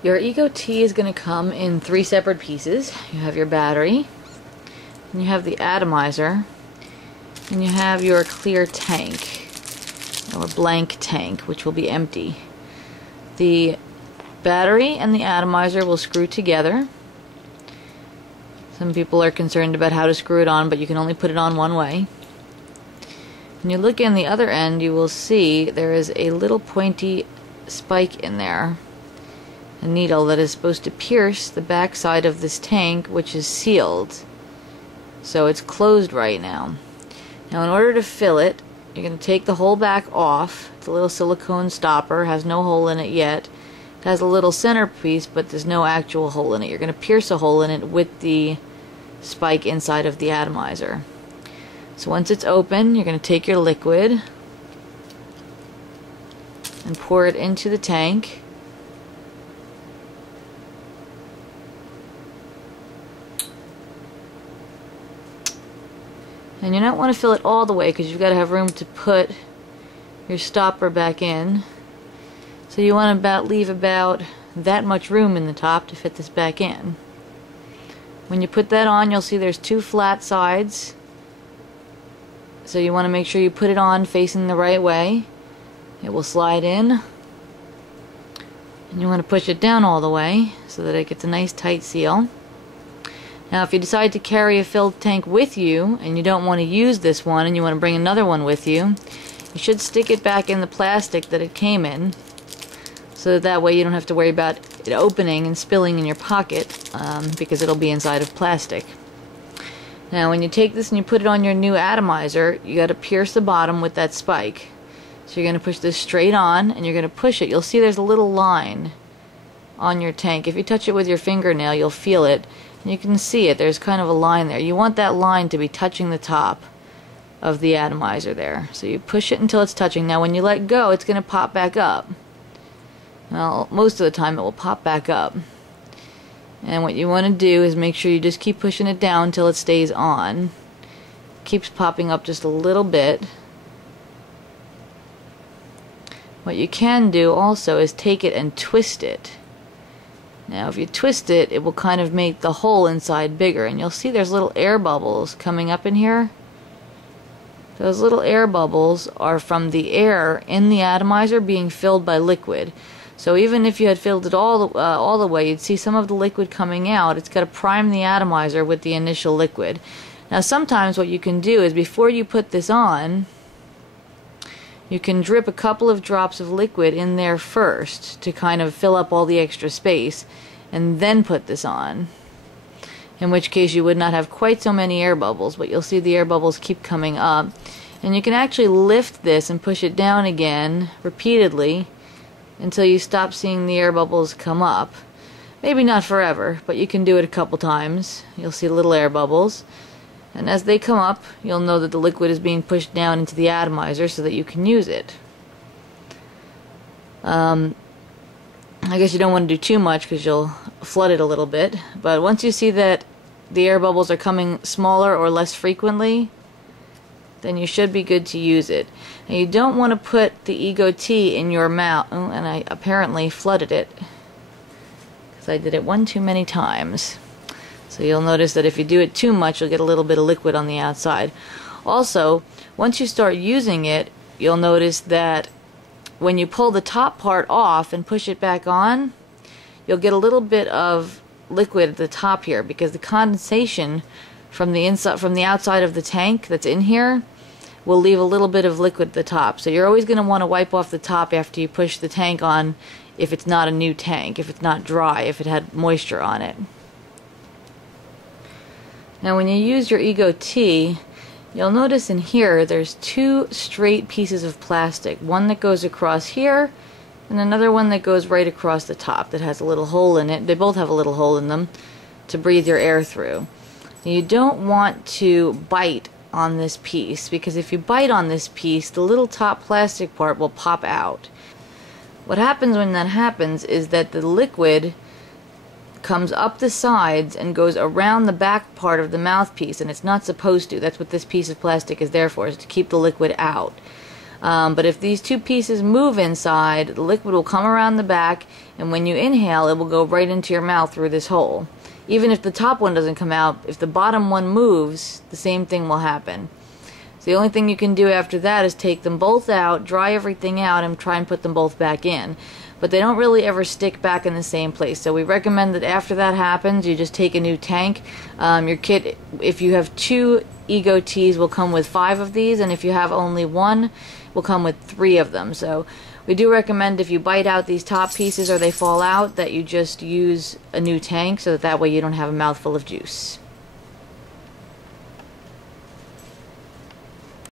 Your eGoT is going to come in 3 separate pieces. You have your battery, and you have the atomizer, and you have your clear tank, or blank tank, which will be empty. The battery and the atomizer will screw together. Some people are concerned about how to screw it on, but you can only put it on one way. When you look in the other end, you will see there is a little pointy spike in there, a needle that is supposed to pierce the back side of this tank, which is sealed. So it's closed right now. Now in order to fill it, you're going to take the whole back off. It's a little silicone stopper, has no hole in it yet. It has a little centerpiece, but there's no actual hole in it. You're going to pierce a hole in it with the spike inside of the atomizer. So once it's open, you're going to take your liquid and pour it into the tank. And you don't want to fill it all the way because you've got to have room to put your stopper back in. So you want to leave about that much room in the top to fit this back in. When you put that on, you'll see there's 2 flat sides. So you want to make sure you put it on facing the right way. It will slide in. And you want to push it down all the way so that it gets a nice tight seal. Now if you decide to carry a filled tank with you and you don't want to use this one and you want to bring another one with you, you should stick it back in the plastic that it came in, so that way you don't have to worry about it opening and spilling in your pocket, because it'll be inside of plastic. Now when you take this and you put it on your new atomizer, you got to pierce the bottom with that spike. So you're going to push this straight on and you're going to push it. You'll see there's a little line on your tank. If you touch it with your fingernail, you'll feel it. And you can see it. There's kind of a line there. You want that line to be touching the top of the atomizer there. So you push it until it's touching. Now when you let go, it's going to pop back up. Well, most of the time it will pop back up. And what you want to do is make sure you just keep pushing it down until it stays on. Keeps popping up just a little bit. What you can do also is take it and twist it. Now if you twist it, it will kind of make the hole inside bigger, and you'll see there's little air bubbles coming up in here. Those little air bubbles are from the air in the atomizer being filled by liquid. So even if you had filled it all the way, you'd see some of the liquid coming out. It's got to prime the atomizer with the initial liquid. Now sometimes what you can do is, before you put this on, you can drip a couple of drops of liquid in there first to kind of fill up all the extra space, and then put this on. In which case you would not have quite so many air bubbles, but you'll see the air bubbles keep coming up. And you can actually lift this and push it down again repeatedly until you stop seeing the air bubbles come up. Maybe not forever, but you can do it a couple times. You'll see little air bubbles. And as they come up, you'll know that the liquid is being pushed down into the atomizer so that you can use it. I guess you don't want to do too much because you'll flood it a little bit. But once you see that the air bubbles are coming smaller or less frequently, then you should be good to use it. And you don't want to put the eGoT in your mouth. Oh, and I apparently flooded it because I did it one too many times. So you'll notice that if you do it too much, you'll get a little bit of liquid on the outside. Also, once you start using it, you'll notice that when you pull the top part off and push it back on, you'll get a little bit of liquid at the top here, because the condensation from the outside of the tank that's in here will leave a little bit of liquid at the top. So you're always going to want to wipe off the top after you push the tank on, if it's not a new tank, if it's not dry, if it had moisture on it. Now when you use your eGoT, you'll notice in here there's 2 straight pieces of plastic. One that goes across here and another one that goes right across the top that has a little hole in it. They both have a little hole in them to breathe your air through. You don't want to bite on this piece, because if you bite on this piece, the little top plastic part will pop out. What happens when that happens is that the liquid comes up the sides and goes around the back part of the mouthpiece, and it's not supposed to. That's what this piece of plastic is there for, is to keep the liquid out. But if these two pieces move inside, the liquid will come around the back, and when you inhale, it will go right into your mouth through this hole. Even if the top one doesn't come out, if the bottom one moves, the same thing will happen. So the only thing you can do after that is take them both out, dry everything out, and try and put them both back in. But they don't really ever stick back in the same place. So we recommend that after that happens, you just take a new tank. Your kit, if you have 2 eGoTs, will come with 5 of these, and if you have only 1, will come with 3 of them. So we do recommend if you bite out these top pieces or they fall out, that you just use a new tank, so that way you don't have a mouthful of juice.